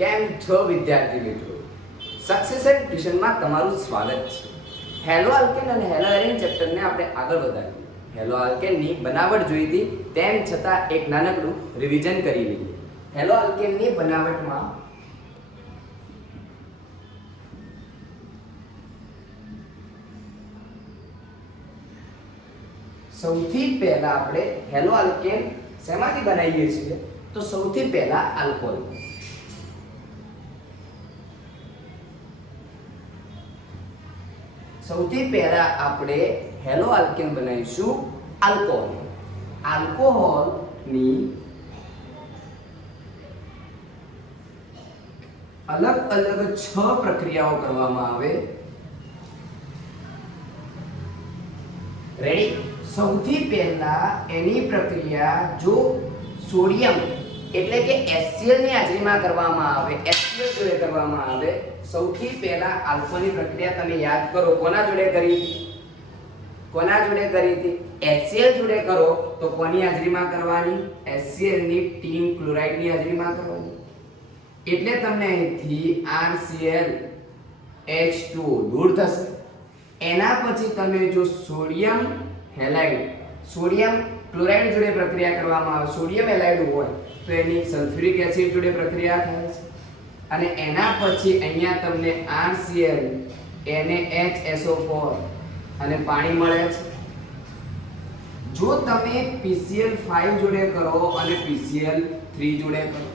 કેમ છો વિદ્યાર્થી મિત્રો? સક્સેસન ટ્યુશનમાં તમારું સ્વાગત છે. હેલો આલ્કેન અને હેલો એરીન ચેપ્ટરને આપણે આગળ વધારીએ. હેલો આલ્કેનની બનાવટ જોઈ હતી, તેમ છતાં એક નાનકડું રિવિઝન કરી લઈએ. હેલો આલ્કેનની બનાવટમાં સૌથી પહેલા આપણે હેલો આલ્કેન શેમાંથી બનાવીએ છીએ? તો સૌથી પહેલા આલ્કોહોલ. સૌથી પહેલા આપણે હેલો આલ્કેન બનાવીશું આલ્કોહોલ. આલ્કોહોલની અલગ અલગ 6 પ્રક્રિયાઓ કરવામાં આવે. રેડી? સૌથી પહેલા એની પ્રક્રિયા જો સોડિયમ એટલે કે HCl ની હાજરીમાં કરવામાં આવે, HCl જોડે કરવામાં આવે. સૌથી પહેલા આલ્કોહોલની પ્રક્રિયા તમે યાદ કરો, કોના જોડે કરી હતી? HCl જોડે કરો તો કોની હાજરીમાં કરવાની? HCl ની ટીન ક્લોરાઇડ ની હાજરીમાં કરવાની. એટલે તમને અહીંથી RCl H2O દૂર થશે. એના પછી તમે જો સોડિયમ હેલાઇડ, સોડિયમ ક્લોરાઇડ જોડે પ્રક્રિયા કરવામાં આવે, સોડિયમ હેલાઇડ હોય તો એની સલ્ફ્યુરિક એસિડ જોડે પ્રક્રિયા થાય છે. અને એના પછી અહીંયા તમને RCl NaHSO4 અને પાણી મળે છે. જો તમે PCl5 જોડે કરો અને PCl3 જોડે કરો,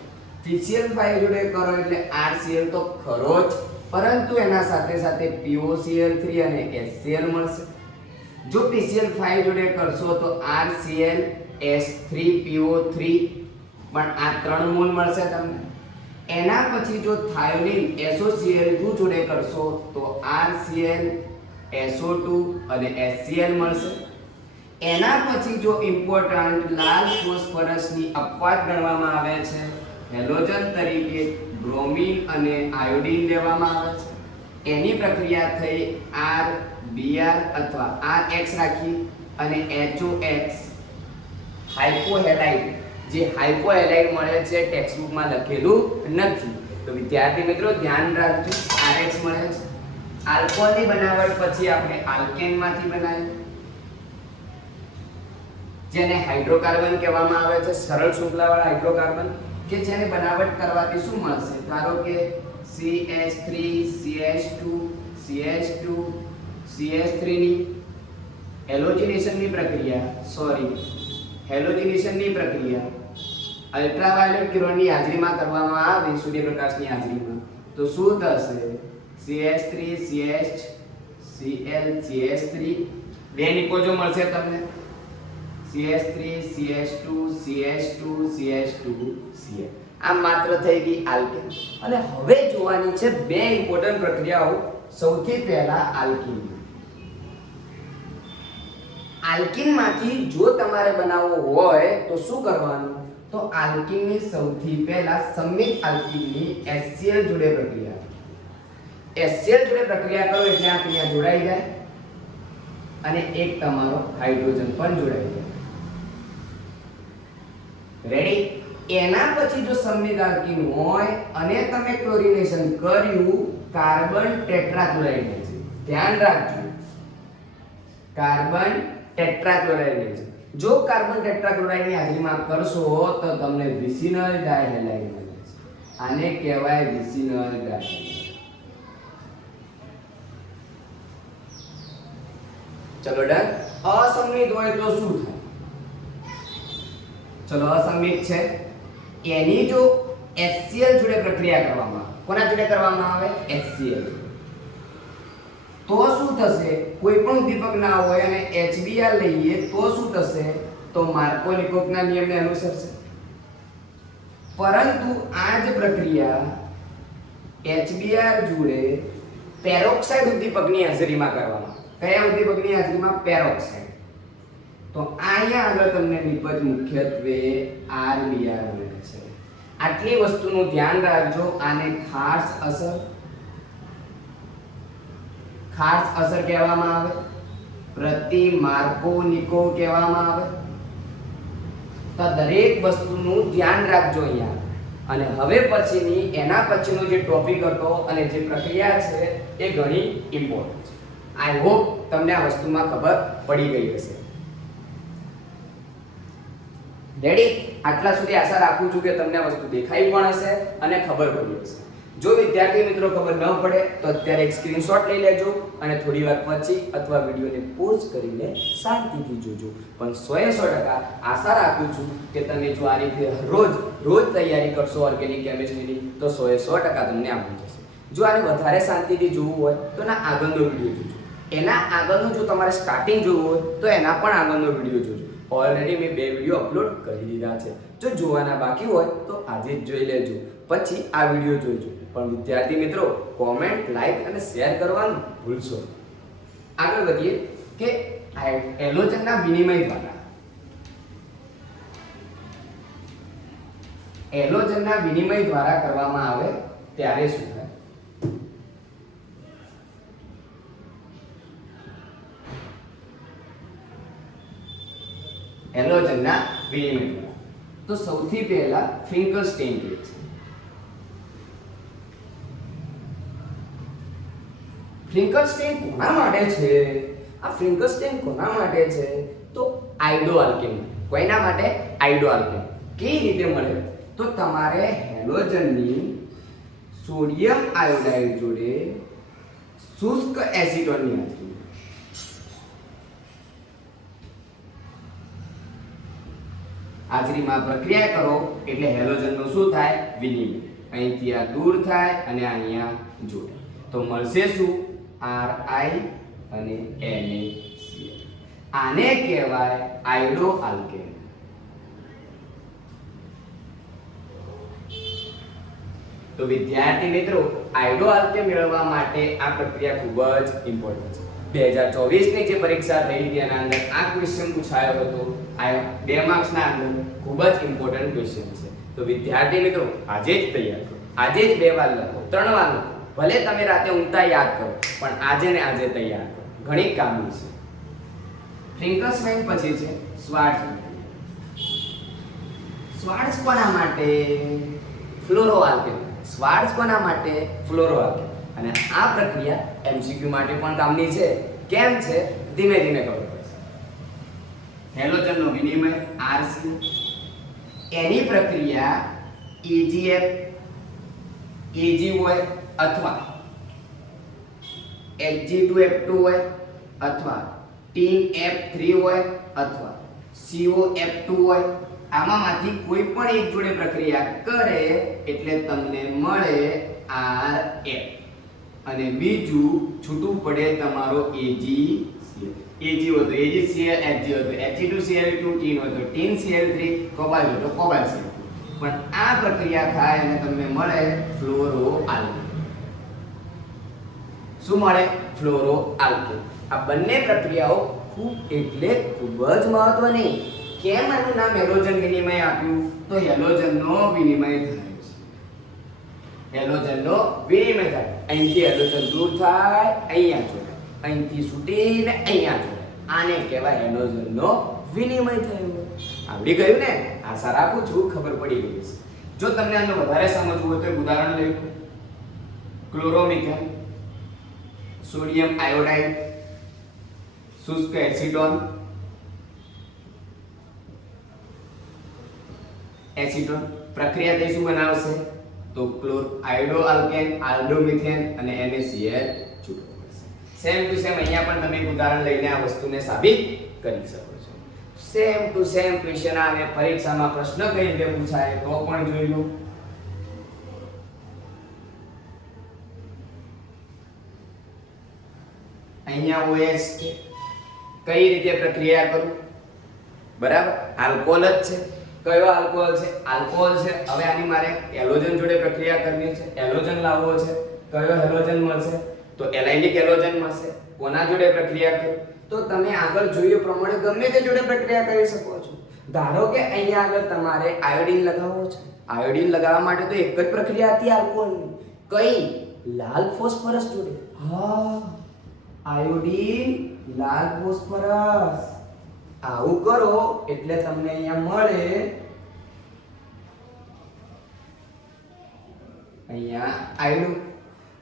PCl5 જોડે કરો એટલે RCl તો ખરો જ, પરંતુ એના સાથે સાથે POCl3 અને HCl મળશે. જો PCl5 જોડે કરશો તો RCl H3PO3 પણ આ 3 મોલ મળશે તમને. એના પછી જો થાયોલિન SOCl2 જોડે કરશો તો RCl SO2 અને HCl મળશે. એના પછી જો ઇમ્પોર્ટન્ટ લાલ ફોસ્ફરસની અપવાદ ગણવામાં આવે છે, હેલોજન તરીકે બ્રોમિન અને આયોડિન લેવામાં આવે છે. એની પ્રક્રિયા થઈ RBr અથવા RX રાખી અને HOX હાઇપોહેલાઇડ. જે હાઇપોહેલાઇડ મળે છે ટેક્સ્ટબુકમાં લખેલું નથી, તો વિદ્યાર્થી મિત્રો ધ્યાન રાખજો, RX મળે છે. આલ્કોહોલની બનાવટ પછી આપણે આલ્કેનમાંથી બનાવ્યું, જેને હાઇડ્રોકાર્બન કહેવામાં આવે છે, સરળ શૃંખલાવાળા હાઇડ્રોકાર્બન, કે જેને બનાવટ કરવાથી શું મળશે? ધારો કે CH3 CH2 CH2 CH3 ની હેલોજનેશનની પ્રક્રિયા અલ્ટ્રાવાયોલેટ કિરણની હાજરીમાં કરવામાં આવે, સૂર્યપ્રકાશની હાજરીમાં, તો શું થશે? CH3 CH Cl CH3 બે નિકોજો મળશે તમને, CH3 CH2 CH2 CH2 Cl. આ માત્ર થઈ ગઈ આલ્કેન. અને હવે જોવાની છે બે ઇમ્પોર્ટન્ટ પ્રક્રિયાઓ. સૌથી પહેલા આલ્કીન. આલ્કીનમાંથી જો તમારે બનાવવો હોય તો શું કરવાનું? તો આલ્કીનની સૌથી પહેલા સંમિત આલ્કીનની HCl જોડે પ્રક્રિયા. HCl જોડે પ્રક્રિયા કરો એટલે આ ક્રિયા જોડાઈ જાય અને એક તમારો હાઇડ્રોજન પણ જોડાઈ જાય. રેડી? એના પછી જો સંમિત આલ્કીન હોય અને તમે ક્લોરિનેશન કર્યું, કાર્બન ટેટ્રાક્લોરાઇડ છે, ધ્યાન રાખજો, કાર્બન ટેટ્રાક્લોરાઇડ છે. જો કાર્બન ટેટ્રાક્લોરાઇડ ની હાજરીમાં કરશો તો તમને વિસિનલ ડાયહેલાઇડ મળે છે. આને કહેવાય વિસિનલ ડાયહેલાઇડ. ચલો ડન. અસંમિત હોય તો શું થાય? ચલો અસંમિત છે, એની જો HCl જોડે પ્રક્રિયા કરવામાં આવે, કોના જોડે કરવામાં આવે? HCl, તો શું થશે? કોઈ પણ ઉદ્દીપક ના હોય અને HBr લઈએ તો શું થશે? તો માર્કોનિકોવના નિયમને અનુસરશે. પરંતુ આ જ પ્રક્રિયા HBr જોડે પેરોક્સાઇડ ઉદ્દીપકની હાજરીમાં કરવામાં આવે. કયા ઉદ્દીપકની હાજરીમાં? પેરોક્સાઇડ. તો અહીંયા આગળ તમને નિપજ મુખ્યત્વે RBr મળે છે. આટલી વસ્તુનું ધ્યાન રાખજો. આને ખાસ અસર કહેવામાં આવે, પ્રતિ માર્કોનિકોવ કહેવામાં આવે. તો દરેક વસ્તુનું ધ્યાન રાખજો અહીંયા. અને હવે પછીની એના પછીનો જે ટોપિક હતો અને જે પ્રક્રિયા છે એ ઘણી ઇમ્પોર્ટન્ટ છે. આઈ હોપ તમને આ વસ્તુમાં ખબર પડી ગઈ હશે. રેડી? આટલા સુધી આશા રાખું છું કે તમને આ વસ્તુ દેખાઈ પણ હશે અને ખબર પડી હશે. જો વિદ્યાર્થી મિત્રો ખબર ન પડે તો અત્યારે એક સ્ક્રીનશોટ લઈ લેજો અને થોડી વાર પછી અથવા વિડિયોને પોઝ કરીને શાંતિથી જોજો. પણ 100% આશા રાખું છું કે તમે જો આ રીતે રોજ તૈયારી કરશો ઓર્ગેનિક કેમિસ્ટ્રીની તો 100% તમને આવડી જશે. જો આને વધારે શાંતિથી જોવું હોય તો એના આગળનો વિડિયો જોજો. એના આગળનું જો તમારે સ્ટાર્ટિંગ જોવું હોય તો એના પણ આગળનો વિડિયો જોજો. ઓલરેડી મેં 2 વિડિયો અપલોડ કરી દીધા છે. જો જોવાના બાકી હોય તો આજે જ જોઈ લેજો, પછી આ વિડિયો જોઈજો. પણ વિદ્યાર્થી મિત્રો કોમેન્ટ, લાઈક અને શેર કરવાનું ભૂલશો. આગળ વધીએ કે હેલોજનના વિનિમય દ્વારા કરવામાં આવે ત્યારે શું થાય? હેલોજનના વિનિમય દ્વારા તો સૌથી પહેલા ફિંકરસ્ટીન છે. ફિંકરસ્ટીન કોના માટે છે? આ ફિંકરસ્ટીન કોના માટે છે? તો આયોડોઆલ્કેન. કોઈના માટે? આયોડોઆલ્કેન. કેવી રીતે મળે? તો તમારે હેલોજનની સોડિયમ આયોડાઇડ જોડે શુષ્ક એસિટોનની હાજરીમાં પ્રક્રિયા કરો એટલે હેલોજનનું શું થાય? વિનિમય. અહીંથી આ દૂર થાય અને અહીંયા જોડે તો મળશે શું? Ri અને NaCl. આને કહેવાય આયોડોઆલ્કેન. તો વિદ્યાર્થી મિત્રો આયોડોઆલ્કેન મેળવવા માટે આ પ્રક્રિયા ખૂબ જ ઇમ્પોર્ટન્ટ છે. 2024 ની જે પરીક્ષા થઈ હતી એના અંદર આ ક્વેશ્ચન પૂછાયો હતો. આ 2 માર્ક્સના અંદર ખૂબ જ ઇમ્પોર્ટન્ટ ક્વેશ્ચન છે. તો વિદ્યાર્થી મિત્રો આજે જ તૈયાર કરો. આજે જ 2 વાર લખો, 3 વાર લખો. ભલે તમે રાતે ઊંઘતા યાદ કરો પણ આજે ને આજે તૈયાર કરો. ઘણી કામની છે. ફ્રિંકલસ્ટાઇન પછી છે શ્વાર્ટ્ઝ. શ્વાર્ટ્ઝ કોના માટે? ફ્લોરોઆલ્કેન. શ્વાર્ટ્ઝ કોના માટે? ફ્લોરોઆલ્કેન. અને આ પ્રક્રિયા MCQ માટે પણ કામની છે. કેમ છે? ધીમે ધીમે ખબર પડશે. હેલોજનનો વિનિમય Rc. એની પ્રક્રિયા AgF Ag હોય અથવા Hg2F2 હોય અથવા TeamF3 હોય અથવા COF2 હોય. આમાંથી કોઈ પણ એક જોડે પ્રક્રિયા કરે એટલે તમને મળે Rf અને બીજું છૂટું પડે તમારો AgCl. Ag હોય તો AgCl, Hg હોય તો Hg2Cl2, tin હોય તો TinCl3, cobalt હોય તો cobaltCl2. પણ આ પ્રક્રિયા થાય અને તમને મળે ફ્લોરોઆલ્કેન. શું મળે? ફ્લોરોઆલ્કેન. આ બંને પ્રક્રિયાઓ ખૂબ જ મહત્વની. કેમ આનું નામ હેલોજન વિનિમય આપ્યું? તો હેલોજનનો વિનિમય થાય છે. હેલોજનનો વિનિમય થાય. અહીંથી હેલોજન દૂર થાય, અહીંયા જોડાય. અહીંથી છૂટીને અહીંયા જોડાય. આને કહેવાય હેલોજનનો વિનિમય થયો. આવડી ગયું ને? આશા રાખું છું ખબર પડી ગઈ છે. જો તમને આને વધારે સમજવું હોય તો એક ઉદાહરણ લઈ લો. ક્લોરોમિથેન, સોડિયમ આયોડાઇડ, શુષ્ક એસિટોન, પ્રક્રિયા તે શું બનાવશે? તો આયોડોઆલ્કેન, આલ્ડોમિથેન અને NaCl છૂટો પડશે. સેમ ટુ સેમ અહીંયા પણ તમે એક ઉદાહરણ લઈને આ વસ્તુને સાબિત કરી શકો છો. સેમ ટુ સેમ ક્વેશ્ચન આવે પરીક્ષામાં. પ્રશ્ન કઈ રીતે પૂછાય તો પણ જોઈ લો. અહીંયા OH છે. કઈ રીતે પ્રક્રિયા કરું? બરાબર, આલ્કોહોલ જ છે. કયો આલ્કોહોલ છે? આલ્કોહોલ છે. હવે આની મારે હેલોજન જોડે પ્રક્રિયા કરવી છે. હેલોજન લાવવો છે. કયો હેલોજન મળશે? તો એલાઇનિક હેલોજન મળશે. કોના જોડે પ્રક્રિયા કરું? તો તમે આગળ જોયું પ્રમાણે ગમે તે જોડે પ્રક્રિયા કરી શકો છો. ધારો કે અહીંયા આગળ તમારે આયોડિન લગાવવો છે. આયોડિન લગાવવા માટે તો એક જ પ્રક્રિયા હતી આલ્કોહોલની. કઈ? લાલ ફોસ્ફરસ જોડે. હા, આયોડિન, લાલ ફોસ્ફરસ. આવું કરો એટલે તમને અહીંયા મળે અહીંયા આયડો.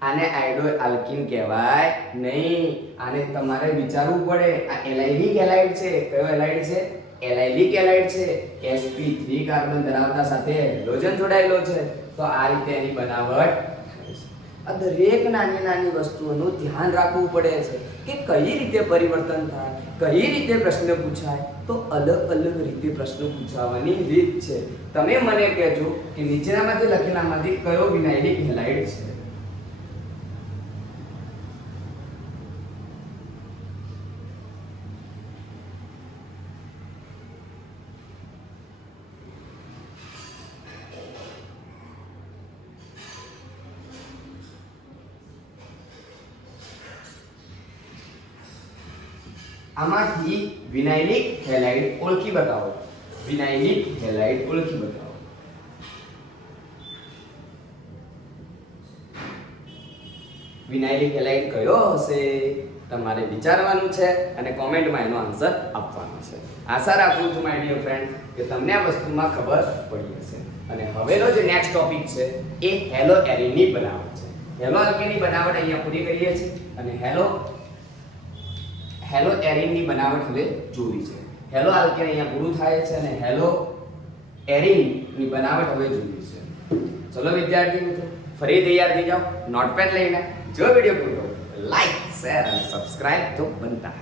આને આયડો આલ્કીન કહેવાય નહીં. આને તમારે વિચારવું પડે. આ એલાઇલિક હેલાઇડ છે. કયો હેલાઇડ છે? એલાઇલિક હેલાઇડ છે. sp3 કાર્બન ધરાવતા સાથે હેલોજન જોડાયેલો છે. તો આ રીતે એની બનાવટ. આ દરેક નાની નાની વસ્તુઓનું ધ્યાન રાખવું પડે છે કે કઈ રીતે પરિવર્તન થાય, કઈ રીતે પ્રશ્ન પૂછાય. તો અલગ અલગ રીતે પ્રશ્ન પૂછાવાની રીત છે. તમે મને કહેજો કે નીચેનામાંથી લખેલામાંથી કયો વિનાઇલિક હેલાઇડ છે. આમાંથી વિનાઇલિક હેલાઇડ ઓળખી બતાવો. વિનાઇલિક હેલાઇડ ઓળખી બતાવો. વિનાઇલિક હેલાઇડ કયો હશે? તમારે વિચારવાનું છે અને કોમેન્ટમાં એનો આન્સર આપવાનો છે. આશા રાખું છું માય ડિયર ફ્રેન્ડ કે તમને આ વસ્તુમાં ખબર પડી હશે. અને હવેનો જે નેક્સ્ટ ટોપિક છે એ હેલો એરીનની બનાવટ છે. હેલો આલ્કેનની બનાવટ અહીંયા પૂરી કરીએ છીએ અને હેલો એરીનની બનાવટ હવે જોવી છે. હેલો આલ્કેન અહીંયા પૂરું થાય છે અને હેલો એરીનની બનાવટ હવે જોવી છે. ચલો વિદ્યાર્થી મિત્રો, ફરી તૈયાર થઈ જાઓ નોટપેડ લઈને. જો વિડિયો પૂરો લાઈક, શેર અને સબસ્ક્રાઇબ તો બનતા.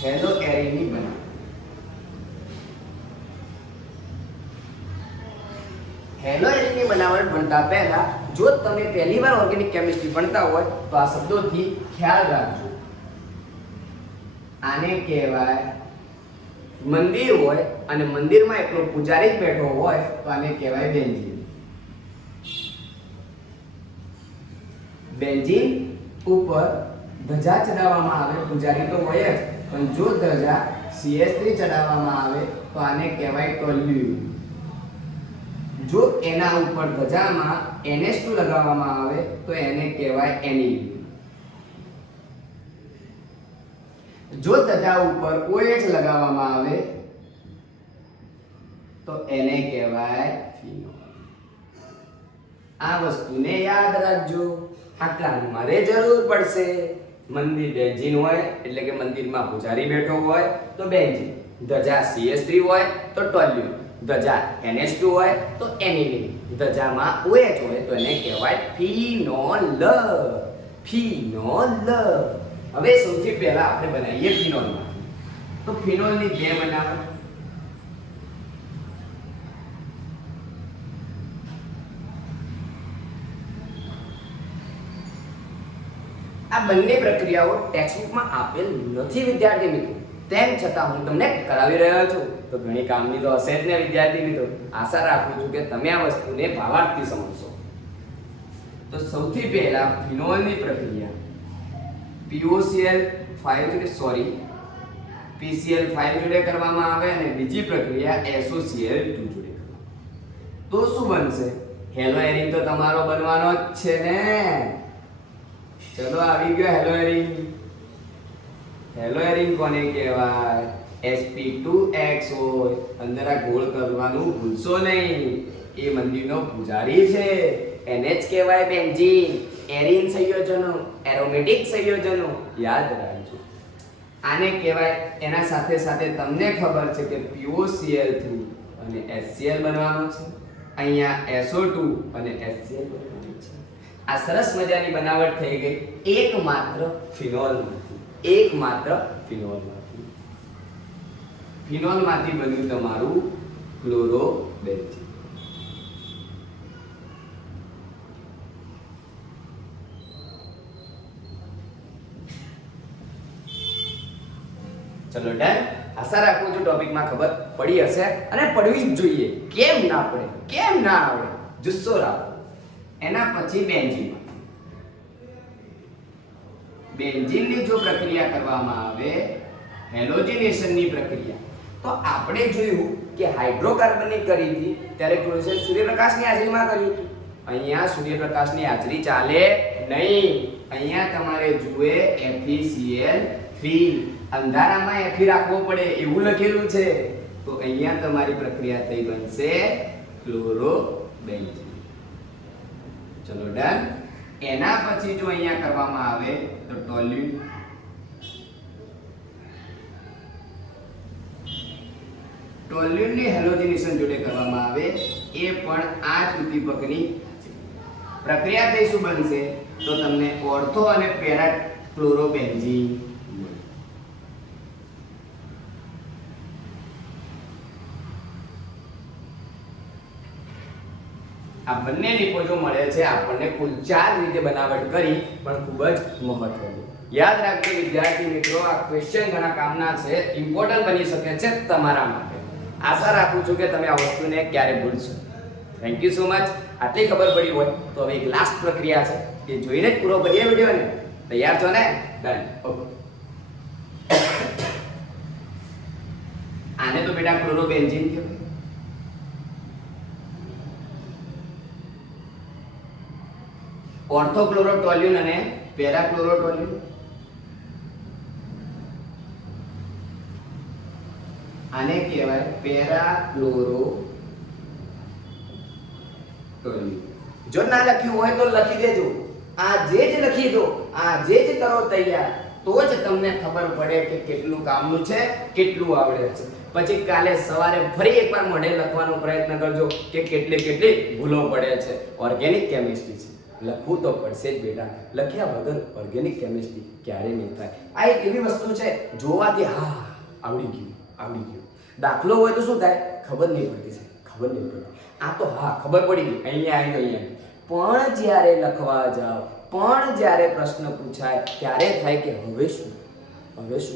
હેલો એરીનની બનાવટ. હેલો એરીનની બનાવટ ભણતા પહેલા જો તમે પહેલીવાર ઓર્ગેનિક કેમિસ્ટ્રી ભણતા હોય તો આ શબ્દોથી ખ્યાલ રાખજો. આને કહેવાય મંદિર હોય અને મંદિરમાં એકલો પૂજારી જ બેઠો હોય તો આને કહેવાય બેન્ઝીન. બેન્ઝીન ઉપર ધજા ચડાવવામાં આવે, પૂજારી તો હોય જ, પણ જો ધજા CH3 ચડાવવામાં આવે તો આને કહેવાય ટોલ્યુઇન. જો એના ઉપર ધજામાં NH2 લગાવવામાં આવે તો એને કહેવાય એનિલિન. જો ધજા ઉપર OH લગાવવામાં આવે તો એને કહેવાય ફિનોલ. આ વસ્તુને યાદ રાખજો. આટલાની મારે જરૂર પડશે. મંદિર બેન્ઝીન હોય એટલે કે મંદિરમાં પૂજારી બેઠો હોય તો બેન્ઝીન. ધજા CH3 હોય તો ટોલ્યુઇન. ધજા NH2 હોય તો એનિલિન. ધજામાં OH હોય તો એને કહેવાય ફિનોલ. ફિનોલ. હવે સૌથી પહેલા આપણે બનાવીએ ફિનોલમાં. તો ફિનોલની બે બનાવટ. આ બંને પ્રક્રિયાઓ ટેક્સ્ટબુકમાં આપેલ નથી વિદ્યાર્થી મિત્રો, તેમ છતાં હું તમને કરાવી રહ્યો છું. તો ઘણી કામની તો હશે જ ને વિદ્યાર્થી મિત્રો. આશા રાખું છું કે તમે આ વસ્તુને ભાવાર્થથી સમજશો. તો સૌથી પહેલા ફિનોલની પ્રક્રિયા PCl5 જોડે કરવામાં આવે અને બીજી પ્રક્રિયા SOCl2 જોડે કરવામાં. તો શું બનશે? હેલો એરીન તો તમારો બનવાનો જ છે ને. ચલો આવી ગયો હેલો એરીન. હેલો એરીન કોને કહેવાય? sp2x હોય. અંદર આ ગોળ કરવાનું ભૂલશો નહીં. એ મંદિરનો પૂજારી છે. NH કહેવાય બેન્ઝીન. એરીન સંયોજનો, એરોમેટિક સંયોજનો યાદ રાખજો. આને કહેવાય. એના સાથે સાથે તમને ખબર છે કે POCl3 અને HCl બનવાનો છે. અહીંયા SO2 અને HCl બનવાનું છે. આ સરસ મજાની બનાવટ થઈ ગઈ એકમાત્ર ફિનોલમાંથી. એકમાત્ર ફિનોલમાંથી. ફિનોલમાંથી બન્યું તમારું ક્લોરોબેન્ઝીન. ચલો ડન. આશા રાખું છું ટોપિકમાં ખબર પડી હશે અને પડવી જ જોઈએ. કેમ ના પડે? કેમ ના આવડે? જુસ્સો રાખો. એના પછી બેન્ઝીન. બેન્ઝીનની જો પ્રક્રિયા કરવામાં આવે હેલોજિનેશનની પ્રક્રિયા, તો આપણે જોયું કે હાઇડ્રોકાર્બનની કરી હતી ત્યારે ક્લોઝન સૂર્યપ્રકાશની હાજરીમાં કર્યું હતું. અહીંયા સૂર્યપ્રકાશની હાજરી ચાલે નહીં. અહીંયા તમારે જુએ FeCl3. અંધારામાં Fe રાખવો પડે એવું લખેલું છે. તો અહીંયા તમારી પ્રક્રિયા થઈ બનશે ક્લોરોબેન્ઝીન. ચલો ડન. એના પછી જો અહીંયા કરવામાં આવે તો ટોલ્યુન, ટોલ્યુનની હેલોજનેશન જોડે કરવામાં આવે એ પણ આ જ ઉદ્દીપકની પ્રક્રિયા થઈ શું બનશે તો તમને ઓર્થો અને પેરા ક્લોરોબેન્ઝીન. આ બંને નિપજો મળે છે આપણને કુલ 4 રીતે બનાવટ કરી પણ ખૂબ જ મહત્વની. યાદ રાખજો વિદ્યાર્થી મિત્રો, આ ક્વેશ્ચન ઘણા કામના છે, ઇમ્પોર્ટન્ટ બની શકે છે તમારા માટે. આશા રાખું છું કે તમે આ વસ્તુને ક્યારે ભૂલશો. Thank you so much. આટલી ખબર પડી હોય તો હવે એક લાસ્ટ પ્રક્રિયા છે એ જોઈને જ પૂરો કરીએ વિડિયો ને. તૈયાર છો ને? ડન. ઓકે. આને તો બેટા ક્લોરોબેન્ઝીન કહેવાય. ઓર્થોક્લોરોટોલ્યુન અને પેરાક્લોરોટોલ્યુન. આને કહેવાય પેરાક્લોરોટોલ્યુન. જો ના લખ્યું હોય તો લખી દેજો. આ જે જ લખી દો, આ જે જ કરો તૈયાર, તો જ તમને ખબર પડે કે કેટલું કામનું છે, કેટલું આવડે છે. પછી કાલે સવારે ફરી એકવાર મોઢે લખવાનો પ્રયત્ન કરજો કે કેટલી ભૂલો પડે છે. ઓર્ગેનિક કેમિસ્ટ્રી છે, લખવું તો પડશે જ બેટા. લખ્યા વગર ઓર્ગેનિક કેમિસ્ટ્રી ક્યારે નહીં થાય. આ એક એવી વસ્તુ છે જોવાથી હા આવડી ગયું. દાખલો હોય તો શું થાય ખબર નહીં પડતી. આ તો હા ખબર પડી ગઈ, અહીંયા પણ જ્યારે લખવા જાવ, પણ જ્યારે પ્રશ્ન પૂછાય ત્યારે થાય કે હવે શું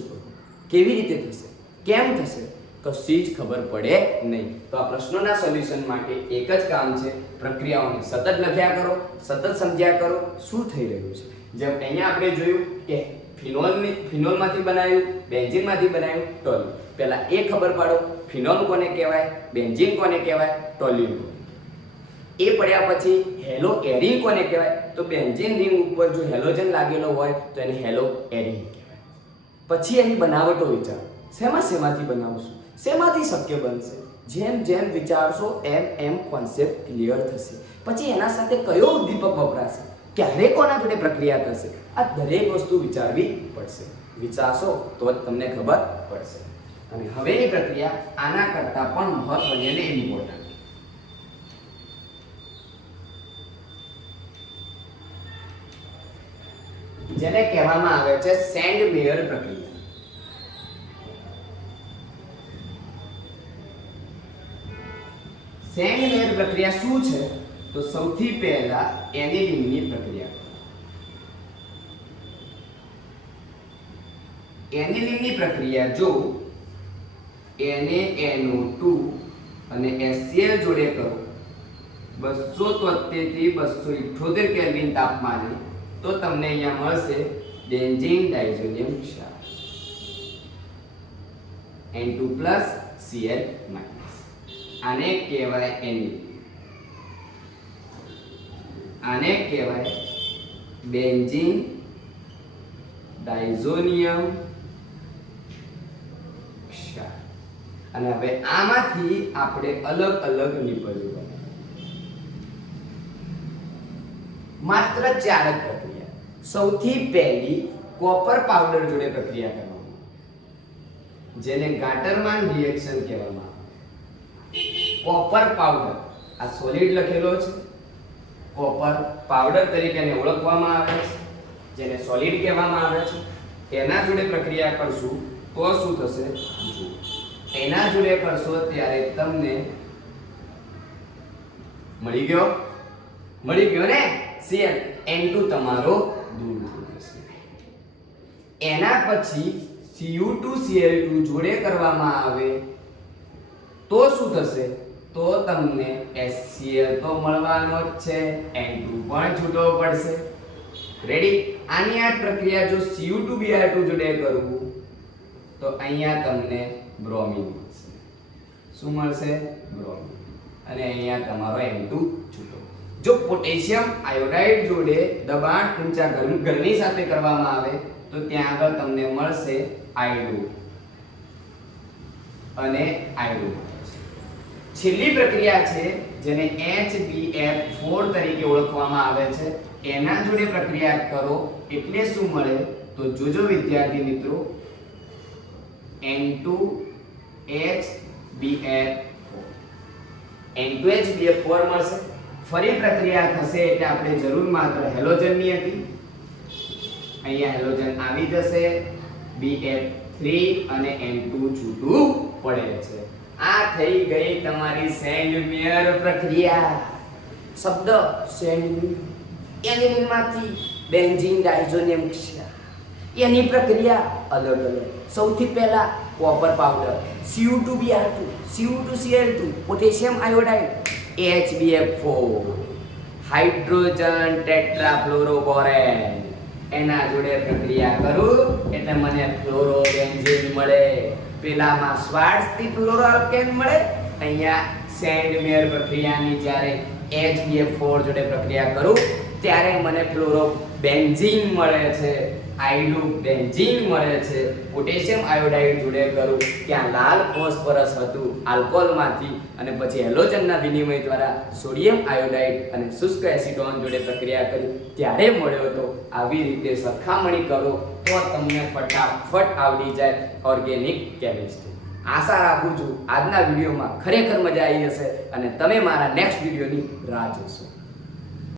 કરું, કેવી રીતે થશે, કેમ થશે, કશી જ ખબર પડે નહીં. તો આ પ્રશ્નોના સોલ્યુશન માટે એક જ કામ છે, પ્રક્રિયાઓને સતત લખ્યા કરો, સતત સમજ્યા કરો શું થઈ રહ્યું છે. જેમ અહીંયા આપણે જોયું કે ફિનોલમાંથી બનાવ્યું, બેન્ઝીનમાંથી બનાવ્યું ટોલ્યુન. પહેલા એ ખબર પાડો ફિનોલ કોને કહેવાય, બેન્ઝીન કોને કહેવાય, ટોલ્યુન. એ પડ્યા પછી હેલો એરિન કોને કહેવાય તો બેન્ઝીન રિંગ ઉપર જો હેલોજન લાગેલો હોય તો એને હેલો એરિન કહેવાય. પછી એની બનાવટો વિચારો, શેમાંથી બનાવશું, શેમાંથી શક્ય બનશે. જેમ વિચારશો એમ કોન્સેપ્ટ ક્લિયર થશે. પછી એના સાથે કયો ઉદ્દીપક વપરાશે, ક્યારે કોના જોડે પ્રક્રિયા થશે, આ દરેક વસ્તુ વિચારવી પડશે. વિચારશો તો જ તમને ખબર પડશે. અને હવેની પ્રક્રિયા આના કરતા પણ મહત્વની અને ઇમ્પોર્ટન્ટ, જેને કહેવામાં આવે છે સેન્ડ મેયર પ્રક્રિયા. સેન્ડ મેયર પ્રક્રિયા શું છે તો સૌથી પહેલા એનિલિંગની પ્રક્રિયા. એનિલિંગની પ્રક્રિયા જો NaNO2 અને HCl જોડે કરો 273 થી 278 કેલ્વિન તાપમાને તો તમને અહીંયા મળશે બેન્ઝીન ડાયઝોનિયમ ક્ષાર Na2+Cl-. આને કહેવાય એનિલિન. આને કહેવાય બેન્ઝીન ડાયઝોનિયમ ક્ષાર. અને હવે આમાંથી આપણે અલગ નિપજો બનાવીએ. માત્ર 4 જ પ્રક્રિયા. સૌથી પહેલી કોપર પાવડર જોડે પ્રક્રિયા કરવામાં જેને ગાટરમાન રિએક્શન કહેવામાં આવે. કોપર પાવડર, આ સોલિડ લખેલો છે, કોપર પાવડર તરીકે એને ઓળખવામાં આવે છે, જેને સોલિડ કહેવામાં આવે છે. એના જોડે પ્રક્રિયા કરશું તો શું થશે જુઓ. એના જોડે કરશો ત્યારે તમને મળી ગયો ને Cl, N2 તમારો દૂર થઈ જશે. એના પછી Cu2Cl2 જોડે કરવામાં આવે તો શું થશે તો તમને HCl તો મળવાનો જ છે, N2 પણ છૂટો પડશે. રેડી. આની આ પ્રક્રિયા જો Cu2Br2 જોડે કરવું તો અહીંયા તમને બ્રોમિન મળશે. શું મળશે? બ્રોમિન. અને અહીંયા તમારો N2 છૂટો. જો પોટેશિયમ આયોડાઇડ જોડે દબાણ ઊંચા ગરમી સાથે કરવામાં આવે તો ત્યાં આગળ તમને મળશે આયોડો અને આયોડો. છેલ્લી પ્રક્રિયા છે જેને HBF4 તરીકે ઓળખવામાં આવે છે એના જોડે પ્રક્રિયા કરો એટલે શું મળે તો જોજો વિદ્યાર્થી મિત્રો N2HBF4 મળશે. ફરી પ્રક્રિયા થશે એટલે આપણે જરૂર માત્ર હેલોજનની હતી. અહીંયા હેલોજન આવી જશે, BF3 અને N2 છૂટું પડે છે. આ થઈ ગઈ તમારી સેન્ડમેયર પ્રક્રિયા. શબ્દ સેન્ડમેયર એનિલિનમાંથી બેન્ઝીન ડાયઝોનિયમ એની પ્રક્રિયા અલગ અલગ. સૌથી પહેલા copper powder, Cu2Br2, Cu2Cl2, potassium iodide, HBF4, hydrogen tetrafluoroborane. એના જોડે પ્રક્રિયા કરું એટલે મને ફ્લોરોબેન્ઝીન મળે. પેલામાં શ્વાર્ટ્ઝથી ફ્લોરોઆલ્કેન મળે. અહીંયા સેન્ડમેયર પ્રક્રિયાની જ્યારે HBF4 જોડે પ્રક્રિયા કરું ત્યારે મને ફ્લોરોબેન્ઝીન મળે છે, આઇડોબેન્ઝીન મળે છે. પોટેશિયમ આયોડાઇડ જોડે કરું ત્યાં લાલ ફોસ્ફરસ હતું આલ્કોહોલમાંથી અને પછી હેલોજનના વિનિમય દ્વારા સોડિયમ આયોડાઇડ અને શુષ્ક એસિટોન જોડે પ્રક્રિયા કરી ત્યારે મળ્યો હતો. આવી રીતે સરખામણી કરો તો તમને ફટાફટ આવડી જાય ઓર્ગેનિક કેમિસ્ટ્રી. આશા રાખું છું આજના વિડીયોમાં ખરેખર મજા આવી હશે અને તમે મારા નેક્સ્ટ વિડીયોની રાહ જોશો.